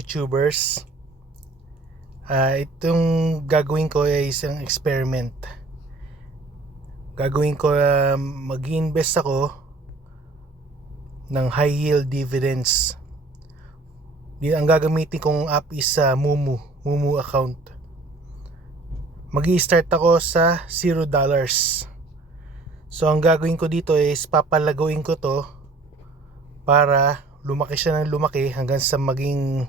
YouTubers. Itong gagawin ko ay isang experiment. Gagawin ko, mag-invest ako ng high yield dividends. Ang gagamitin kong app is Moomoo account. Mag-i-start ako sa $0. So ang gagawin ko dito is papalaguin ko to para lumaki siya ng lumaki hanggang sa maging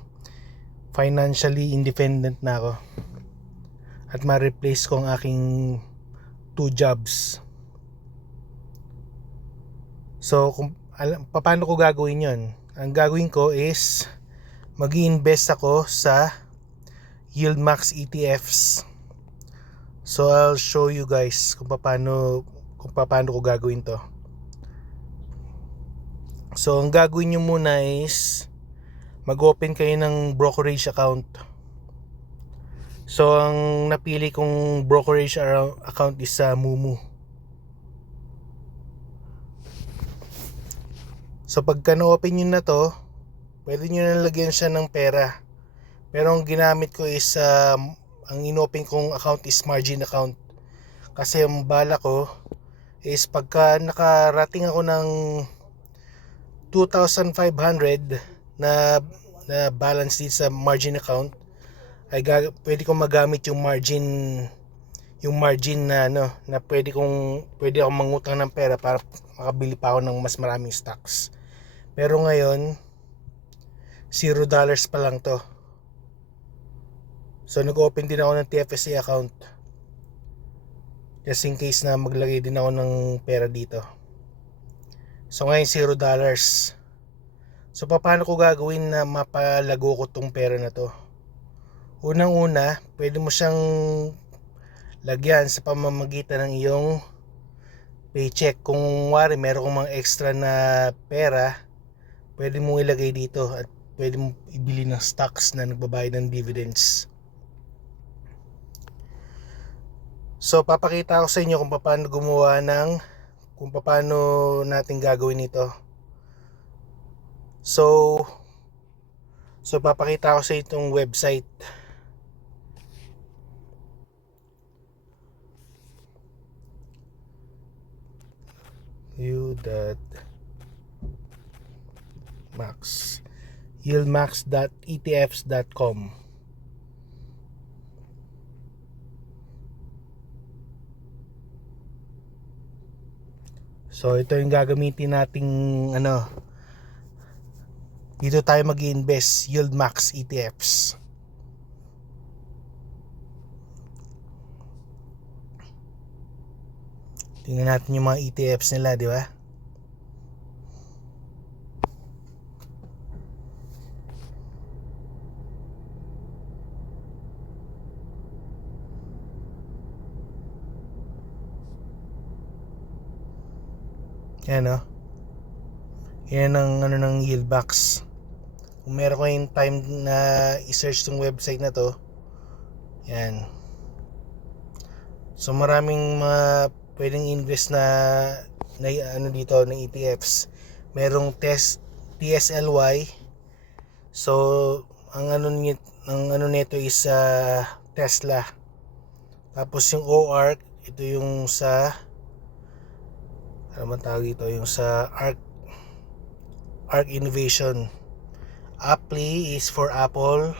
financially independent na ako at ma-replace ko ang aking 2 jobs. So paano ko gagawin yon? Ang gagawin ko is mag-i-invest ako sa YieldMax ETFs. So I'll show you guys kung paano ko gagawin to. So ang gagawin nyo muna is mag-open kayo ng brokerage account. So ang napili kong brokerage account is sa Moomoo. So pagka na-open nyo na to, pwede nyo nalagyan siya ng pera. Pero ang ginamit ko is ang inopen kong account is margin account. Kasi ang bala ko is pagka nakarating ako ng 2,500 na balance dito sa margin account, ay pwede kong magamit yung margin na na pwede akong mangutang ng pera para makabili pa ako ng mas maraming stocks. Pero ngayon $0 pa lang to. So nag-open din ako ng TFSA account just in case na maglagay din ako ng pera dito. So ngayon $0. So paano ko gagawin na mapalago ko tong pera na to? Unang-una, pwede mo siyang lagyan sa pamamagitan ng iyong paycheck. Kung wari meron kang mga extra na pera, pwede mong ilagay dito at pwede mong ibili ng stocks na nagbabayad ng dividends. So papakita ko sa inyo kung paano natin gagawin ito. So papakita ko sa itong website. yieldmax.etfs.com. So ito yung gagamitin nating dito tayo mag-i-invest, YieldMax ETFs. Tingnan natin yung mga ETFs nila, di ba? Yan yan ang ng YieldMax. Kung meron ko yung time na i-search tong website na to, yan. So maraming mga pwedeng invest na dito ng ETFs. Merong TSLY. So ang nito is Tesla. Tapos yung OARK, ito yung sa yung sa ARK Innovation. Apply is for Apple,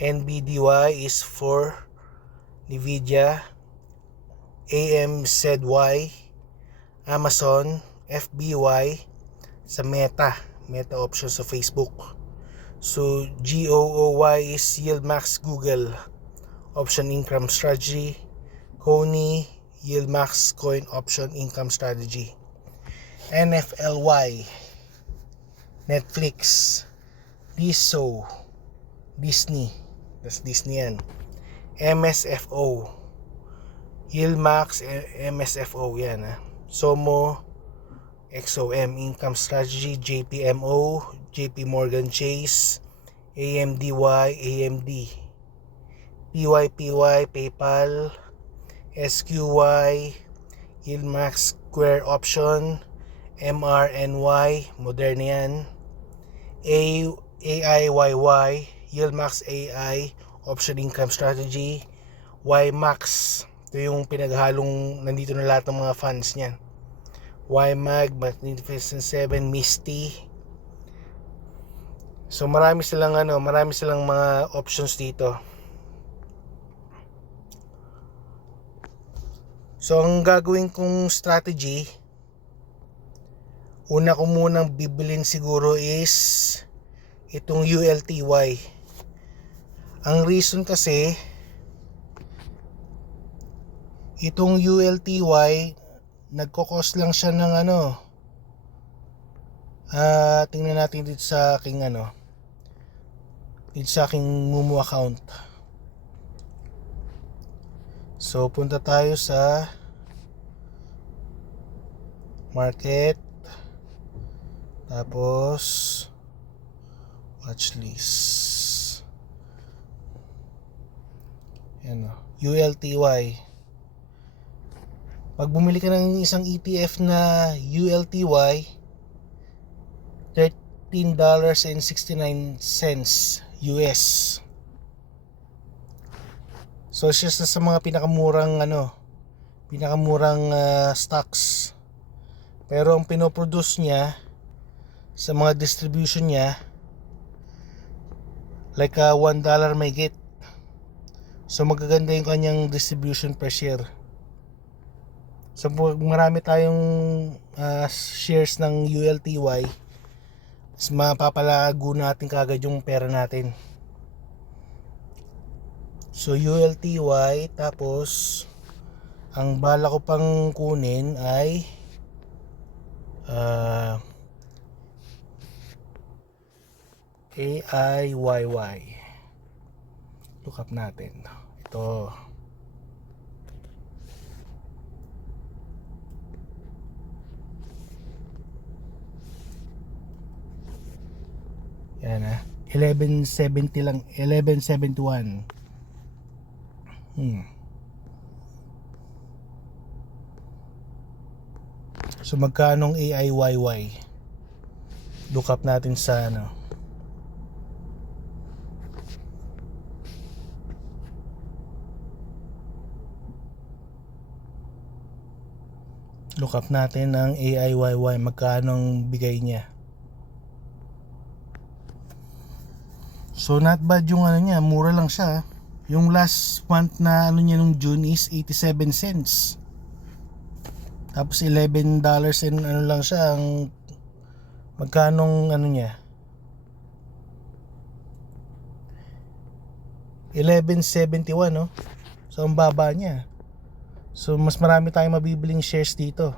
NBDY is for Nvidia, AMZY, Amazon, FBY sa Meta options sa Facebook. So GOOY is YieldMax Google, Option Income Strategy, Coney, YieldMax Coin Option Income Strategy. NFLY, Netflix, Disney, that's Disney yan. MSFO, YieldMax MSFO yan. SOMO, XOM Income Strategy, JPMO, JP Morgan Chase, AMDY, AMD, PYPY, PayPal, SQY, YieldMax Square Option, MRNY, Moderna yan, AIYY, Yield Max AI, Option Income Strategy, YMAX. Ito yung pinaghalong, nandito na lahat ng mga funds niyan. YMAG, Magnificent 7, Misty. So marami silang mga options dito. So ang gagawin kong strategy, una ko munang bibilin siguro is itong ULTY. Ang reason kasi, itong ULTY nagko-cost lang siya ng tingnan natin dito sa aking Mumu account. So punta tayo sa market, tapos watch list. Yan ULTY. Pag bumili ka ng isang ETF na ULTY, $13.69 US. So siya sa mga pinakamurang stocks. Pero ang pinoproduce niya sa mga distribution niya, like $1 may get. So magaganda yung kanyang distribution per share. So pag marami tayong shares ng ULTY, mas mapapalago natin kagad yung pera natin. So ULTY, tapos ang bala ko pang kunin ay AIYY. Look up natin. Ito. Yan 1170 lang, 1171. So magkano ang AIYY? Look up natin sa look up natin ng AIYY, magkano ang bigay niya. So not bad yung niya, mura lang siya. Yung last month na niya nung June is 87 cents. Tapos $11 and lang siya, ang magkanong niya, 1171 So ang baba niya. So mas marami tayong mabibiling shares dito.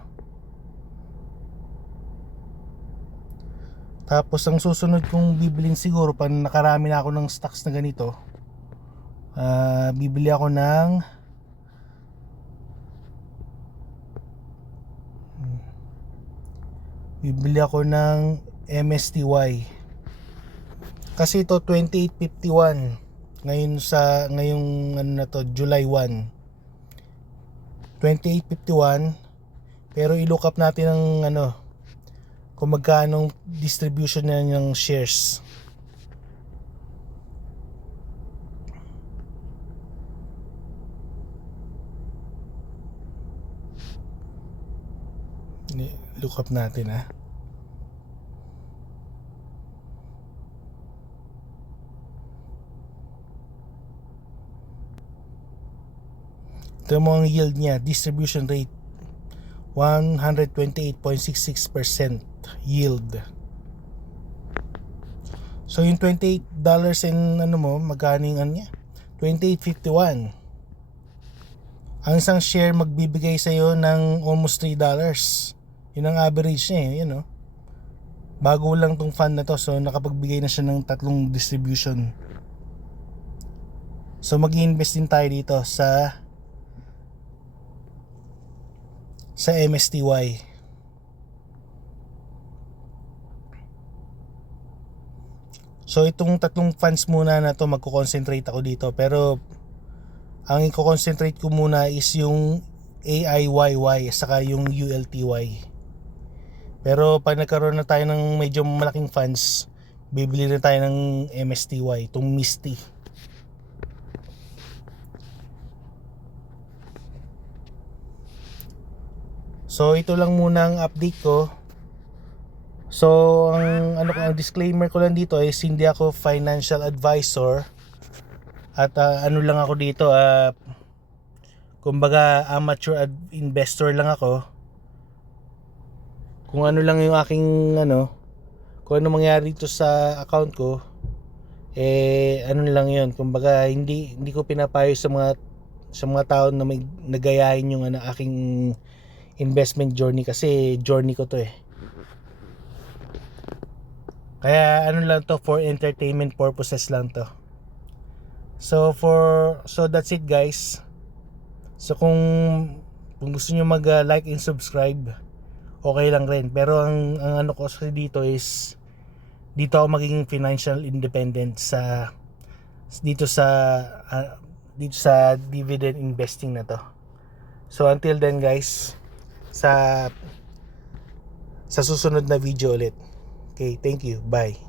Tapos ang susunod kong bibilin siguro, pag nakarami na ako ng stocks na ganito, bibili ako ng MSTY. Kasi ito 2851 ngayong July 1. 2851, pero i-look up natin ang kung magkano distribution na ng shares. Look up natin Ito mo ang yield niya, distribution rate 128.66% yield. So yung $28 and magkano yung niya? 28.51. Ang isang share magbibigay sa iyo ng almost $3. Yun ang average niya Bago lang tong fund na to, so nakapagbigay na siya ng 3 distribution. So mag-i-invest din tayo dito sa MSTY. So itong 3 funds muna na to, magko-concentrate ako dito, pero ang i-concentrate ko muna is yung AIYY saka yung ULTY. Pero pag nagkaroon na tayo ng medyo malaking funds, bibili na tayo ng MSTY, itong Misty. So ito lang muna ang update ko. So ang disclaimer ko lang dito is hindi ako financial advisor at ano lang ako dito, kumbaga amateur investor lang ako. Kung ano lang yung aking kung ano mangyari dito sa account ko, ano lang yun, kumbaga hindi ko pinapayo sa mga tao na may nagayahin yung aking investment journey, kasi journey ko to kaya lang to, for entertainment purposes lang to. So that's it guys. So kung gusto niyo mag like and subscribe, okay lang rin, pero ang ano ko kasi dito is dito ako magiging financial independent dito sa dividend investing na to. So until then guys, sa susunod na video ulit. Okay, thank you. Bye.